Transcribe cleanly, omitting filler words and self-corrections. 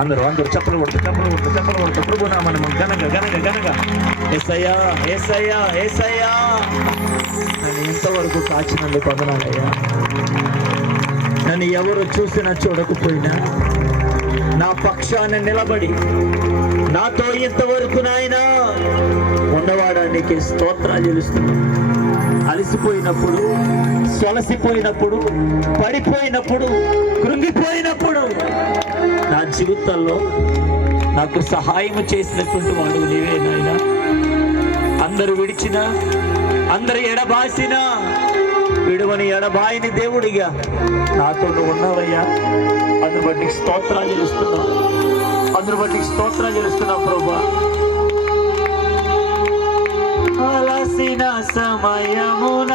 అందరూ చప్పలు కొడుతూ ప్రభు నామమున ఘనంగా యేసయ్యా యేసయ్యా యేసయ్యా నన్ను ఇంతవరకు కాచినందుకు వందనాలయ్యా. నన్ను ఎవరు చూసినా చూడకపోయినా నా పక్షాన నిలబడి నాతో ఇంతవరకు నాయనా ఉన్నవాడానికి స్తోత్రాలు చెల్లిస్తున్నాను. అలసిపోయినప్పుడు, సొలసిపోయినప్పుడు, పడిపోయినప్పుడు, కృంగిపోయినప్పుడు నా జీవితంలో నాకు సహాయం చేసినటువంటి వాడు నీవే నాయనా. అందరూ విడిచినా, అందరు ఎడబాసినా విడువని ఎడబాయిని దేవుడిగా నాతో నువ్వు ఉన్నావయ్యా. అందుని బట్టి స్తోత్రాలు చెల్లిస్తున్నావు ప్రభువా. అలసిన సమయమున